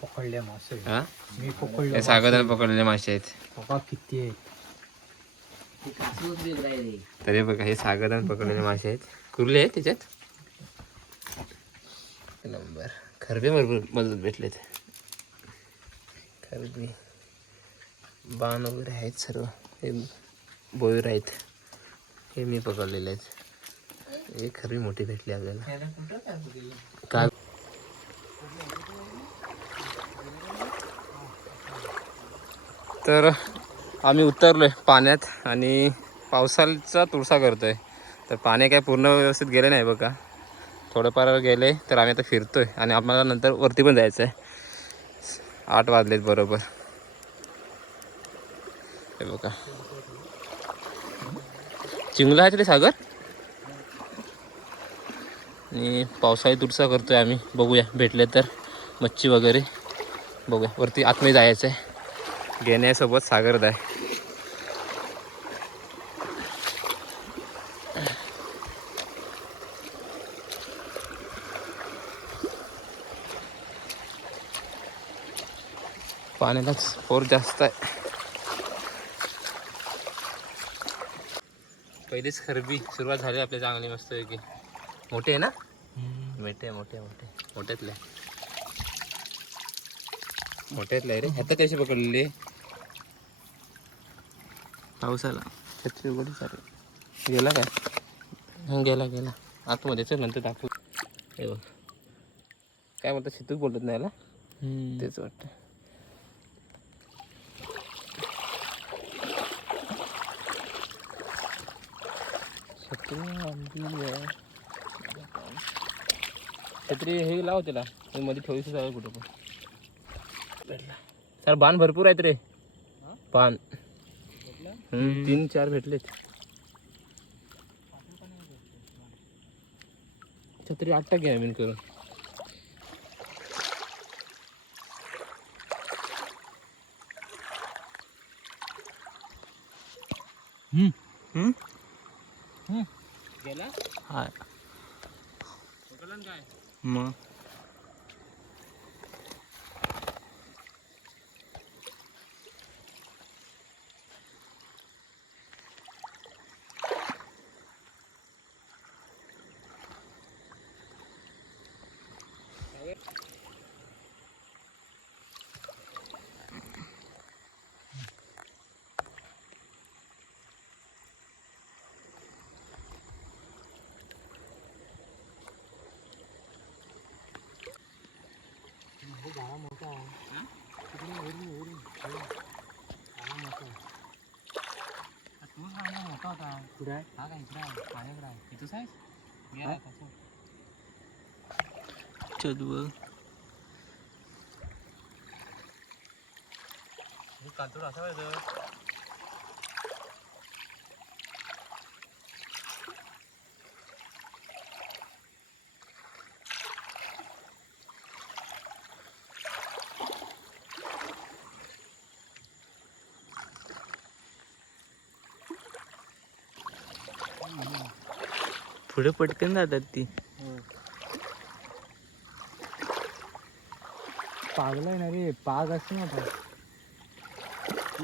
पकडले मासे. हा मी पकडले सागरदान पकडलेले मासे आहेत. बघा किती आहेत. तरी बघा हे सागरदान पकडलेले मासे आहेत. कुर्ले आहेत त्याच्यात नंबर. खरबे भरपूर मजबूत भेटलेत. खरबी बाण वगैरे आहेत सर्व. हे बोयर आहेत. हे मी पकडलेले आहेत. हे खरबी मोठी भेटली आपल्याला. काय तर आम्ही उतरलोय पाण्यात आणि पावसाचा तुळसा करतोय. तर पाणी काय पूर्ण व्यवस्थित गेले नाही बघा. थोडंफार गेले तर आम्ही आता फिरतोय आणि आम्हाला नंतर वरती पण जायचं आहे. 8 वाजलेत बरोबर. हे बघा चिंगला आहे तिथे सागर. आणि पावसाळी तुळसा करतोय आम्ही. बघूया भेटले तर मच्छी वगैरे बघूया. वरती आतमध्ये जायचं आहे. घेण्यासोबत सागरदा आहे. पाण्यालाच पोर जास्त आहे. पहिलीच खरबी सुरुवात झाली आपल्या चांगली मस्त की. मोठे आहे ना. मोठे मोठ्यातले रे. आता कशी पकडलेली पावसाला. छत्री उघडी सारे गेला काय. गेला आतमध्ये. चल नंतर दाखवू. हे बघ काय म्हणतात शेतूक बोलत नाही याला. तेच वाटतं. छत्री हे लाव त्याला मध्ये ठेवायचं जावं कुठं पण. सर बाण भरपूर आहेत रे. बाण 3-4 भेटलेत. छत्री 8 टाके आम्ही करून. गेला हा काय मग. झाडा मोठा आहे. तिकडे वरून झाडा मोठा आहे. तूच झाडा मोठा होता. कुठे आहे. हा काय इकडे आहे. पाण्याकडे आहे. इथंच आहे. गेला कसं चदव कातूर असा व्हायचं. पुढे पटकन जातात ती. पागला आहे ना रे. पाग असते ना पण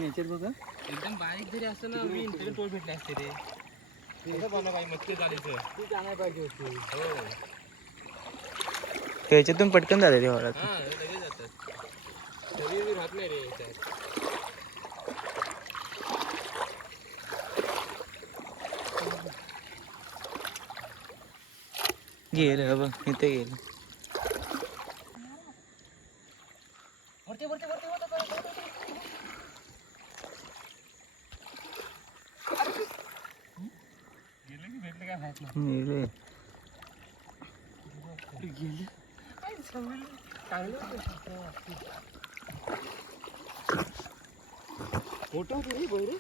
याच्यात बघा एकदम बारीक जरी असतं ना मी तरी टोळ भेटले असते रे. मच्छी चालायचं ती जाणार पाहिजे होती. हो याच्यातून पटकन जाते वावरात. हा लगेच जातात. तरी राहत नाही रे याच्यात. गेलं बघ इथे गेलं. भेटले काय माहित गेले. मोठं होतं रे बहिरे.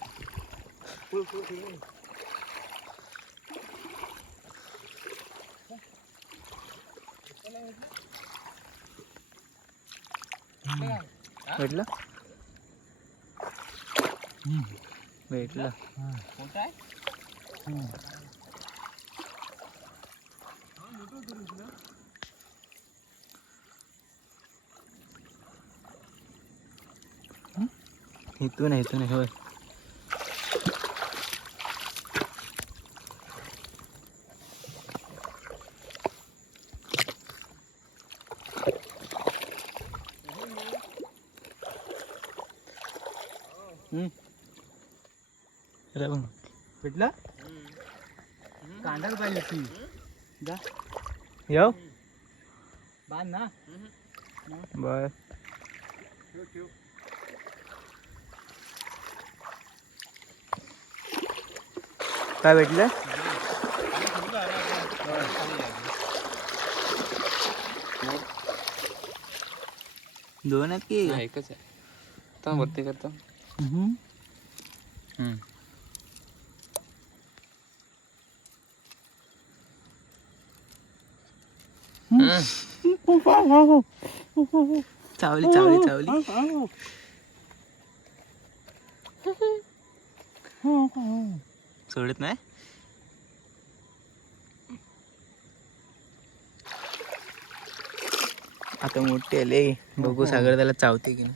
भेटलं भेटलं. मोठं आहे. इथून आहे होय. भेटला कांदा पाहिजे ती जा येऊ बांध ना बर. काय भेटलं? दोन आहेत की एकच आहे. आता वरती करतो. चावली चावली चावली. सोडत नाही. आता मोठी आले बघू सागर त्याला चावते की नाही.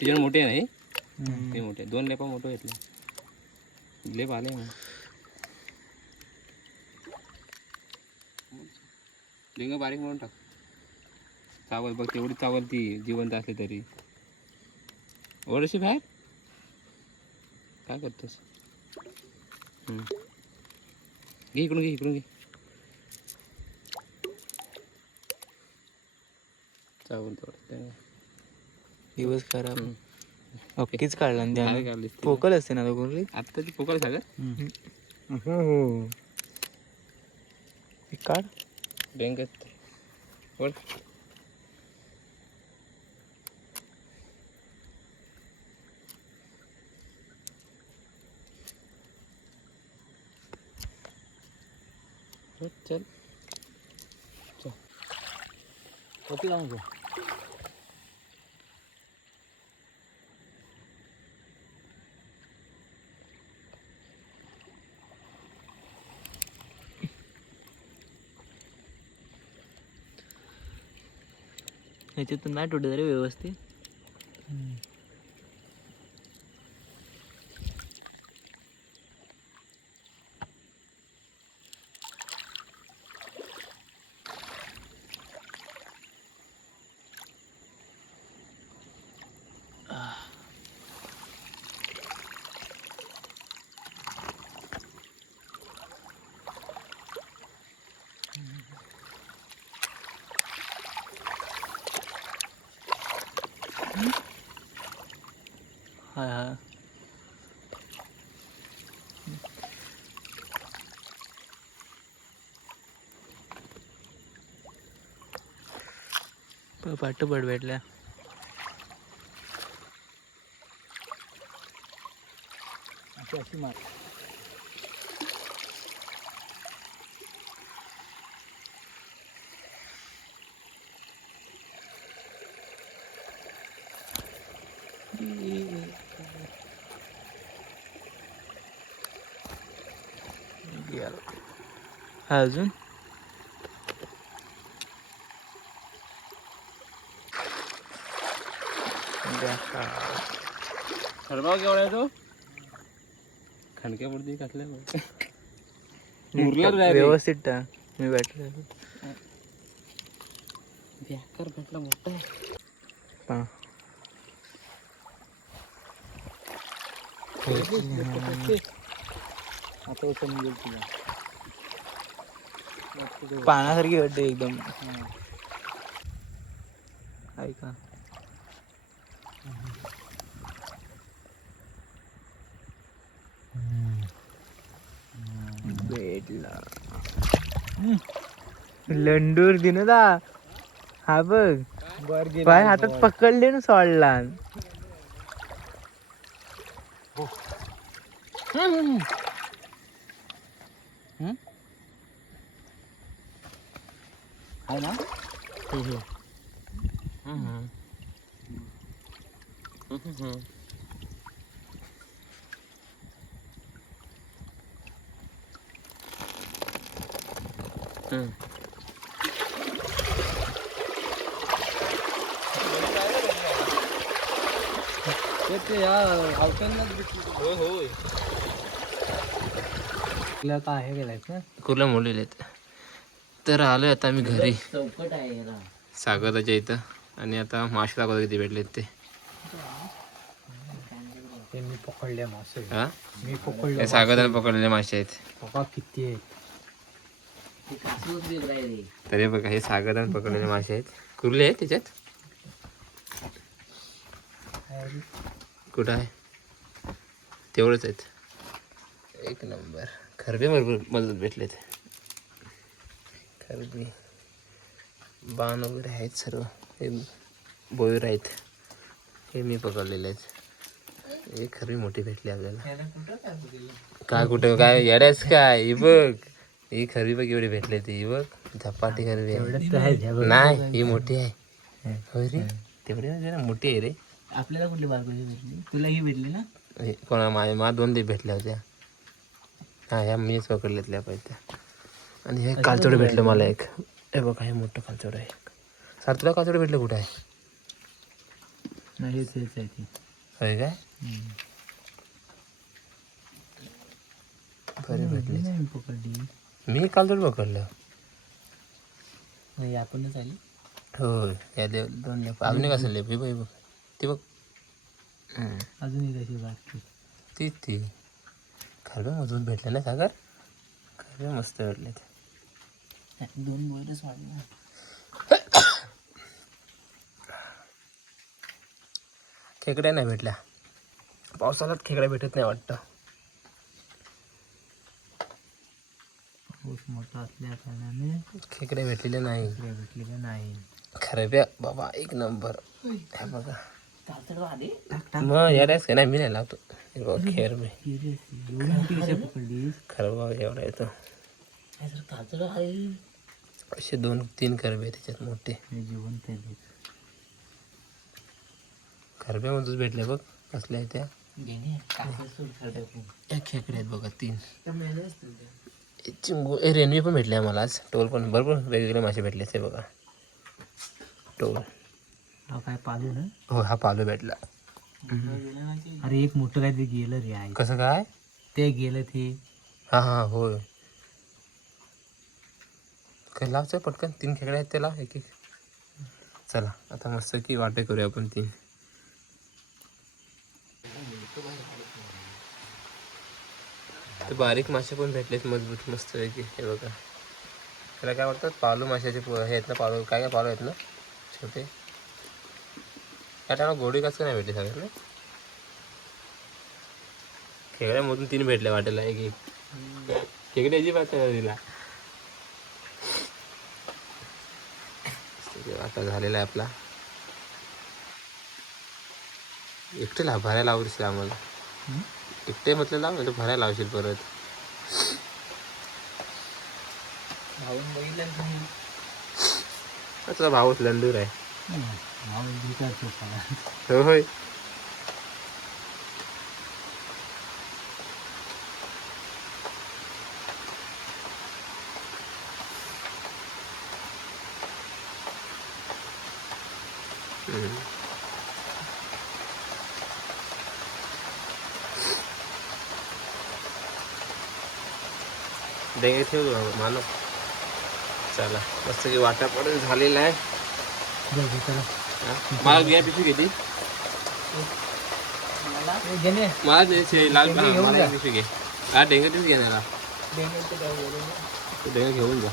तिजण मोठे नाही ते मोठे 2 लेपा मोठे घेतले. लेप आले मग लिंग बारीक म्हणून टाक. चावल बघ तेवढी चावल ती जिवंत असली तरी. ओरशी बाहेर काय करतोस? घे इकडून घे चावल थोडं दिवस खराब. ओकेच काढला त्याने. पोकल असते ना दोघं आता ती पोकळ सागर काढ बँकेत वर चल ओके जाऊ गो. ह्याच्यातून नाही तुटत रे व्यवस्थित. हा हा पाठोपाठ भेटल्या. अशी मार हा अजून खरबाव केवढा आहे तो? खणक्या पडती कसल्या मुरला व्यवस्थित टाक. मी बॅटरी व्याकर भेटला मोठा आहे. पानासारखी वाटते एकदम. ऐका भेटला लंडूर दिनदा. हा बघ पाय हातात पकडले ना सोडला. आहे ना. ते या अवतरणाच होय होय का आहे गेलायच ना कुर्ला मोडलेले आहेत. तर आलोय आता आम्ही घरी चौकट आहे याला. सागरच्या इथं. आणि आता मासे दाखवतो किती भेटलेत ते. मी पकडले मासे. हा मी पकडले सागरने पकडलेले मासे आहेत. बघा किती आहेत. तरी बघा हे सागरने पकडलेले मासे आहेत. कुर्ले आहेत त्याच्यात. कुठं आहे तेवढंच आहेत. एक नंबर. खरबे भरपूर मजबूत भेटलेत. खरबे बाण वगैरे आहेत सर्व. हे बोयर आहेत. हे मी पकडलेले आहेत. हे खरबी मोठी भेटली आपल्याला. काय कुठं काय येड्यास काय ही बघ. ही खरबी बघ एवढी भेटली ती. ही बघ झपाटी खरबी आहे. नाही ही मोठी आहे. होय रे तेवढी जरा मोठी आहे रे. आपल्याला कुठली बारकोची भेटली. तुला ही भेटली ना. कोणा माझ्या 2 दे भेटल्या होत्या. हा ह्या मीच पकडल्यातल्या पाहिजे. आणि हे कालचोडे भेटलं मला एक. हे बघा हे मोठं कालचोड आहे. सर तुला कालचोडे भेटलं कुठं आहे. नाही हेच आहे ती. होय काय बरे भेटले. मी पकडली. मी कालचोड पकडलं. नाही आपणच आली. होय या 2 लेप अजून एक असेल लेप. हे बघ ती बघ अजून एक अशी बाकी ती खरबे मजबूत भेटले ना सागर. खरबे मस्त भेटले. 2 बोयरच वाढले. खेकड्या नाही भेटल्या. पावसाळ्यात खेकड्या भेटत नाही वाटतं. पाऊस मोठा असल्या कारणाने खेकड्या भेटलेले नाही. भेटलेले नाही. खरब्या बाबा एक नंबर. हे बघा मग यायलाच का नाही. मी नाही लावतो. हे बघा खेर मी पकडली खरं बघा एवढा येतो. असे 2-3 खरबे त्याच्यात मोठे. जिवंत खरब्या मधूच भेटले बघ कसल्या त्या. खेकडे आहेत बघा 3. चिंगू रेनवी पण भेटले मला आज. टोल पण भरपूर वेगवेगळे मासे भेटले. ते बघा टोल. हा काय पालू ना. हो हा पालो भेटला. अरे एक मोठं काहीतरी गेलं रे आहे. कसं काय ते गेलं ते. हां हां होय. काय लावचं पटकन. 3 खेकडे आहेत त्याला एक एक. चला आता मस्त की वाटे करूया आपण 3. ते बारीक मासे पण भेटलेत मजबूत मस्त पैकी. हे बघा त्याला काय वाटतं पालू माशाचे हे आहेत ना. पालू काय काय पालू आहेत ना छोटे. त्या टायमा गोडी कसं नाही भेटली सगळ्यांना. खेकड्यामधून 3 भेटले वाटेला एक एक. खेकड्याची बात आहे तिला. आता झालेला आहे आपला. एकटे भरायला लावशील आम्हाला. एकटे म्हटलं लाव नाही तर भरायला लावशील परत. भाऊन बघितलं तुम्ही. तुझा भाऊच लंडूर आहे. भाऊ होय डेंगे ठेवतो मानव. चला मस्त की वाटा पडून झालेला आहे. मला घ्या पिशवी घेतली. मला लाल पिशवी घे. हा डेंगे पिशवी घेण्याला. डेंगे घेऊन जा.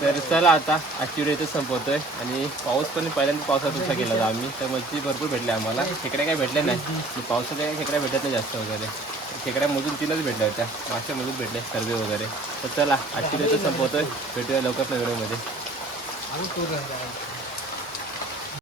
तर चला आता ॲक्च्युली इथं संपवतोय. आणि पाऊस पण पहिल्यांदा पावसात तुमचा गेला आम्ही. तर मच्छी भरपूर भेटले आम्हाला. खेकड्या काही भेटल्या नाही. पावसात काही खेकड्या भेटत नाही जास्त वगैरे. खेकड्यामधून 3च भेटल्या होत्या. माशामधून भेटले सर्वे वगैरे. तर चला ॲक्च्युली इथं संपवतोय. भेटूया लवकर व्हिडिओमध्ये.